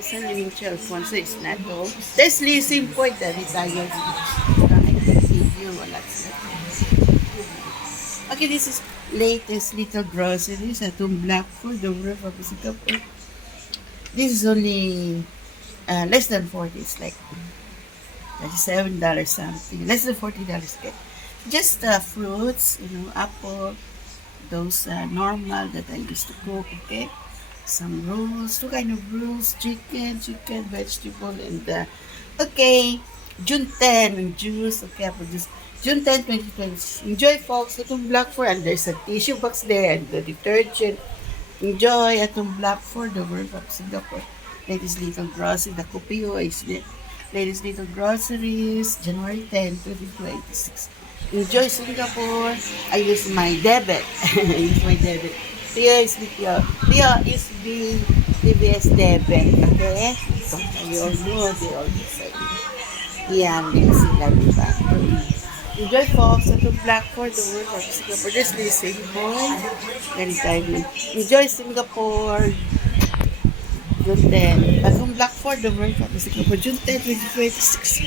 San Luis Alfonso is not all. There's leasing point dari tayo. I can see you. Wala sila. Okay, this is latest little groceries at Blackford, the roof of Singapore. This is only less than 40. It's like $37 something. Less than $40. Okay. Just fruits, apple, those normal that I used to cook, okay? Some rolls, two kind of rolls, chicken, vegetable, and okay, June 10, juice, okay, for this June 10, 2020. Enjoy, folks, itong Blackford, and there's a tissue box there, and the detergent. Enjoy itong Blackford, the world of Singapore. Ladies Little Grocery, the Kupio is there. Ladies Little Groceries, January 10, 2026. Enjoy Singapore. I use my debit. I use my debit. Tia is with you. Tia is being TBS debit. Okay? So, you all know, they all decide. Yan, din sila, diba? Enjoy, folks. Ito Blackford, the world of Singapore. Just listen, boy. Very timely. Enjoy Singapore. June 10. Atong Blackford, the world of Singapore. June 10, 2026.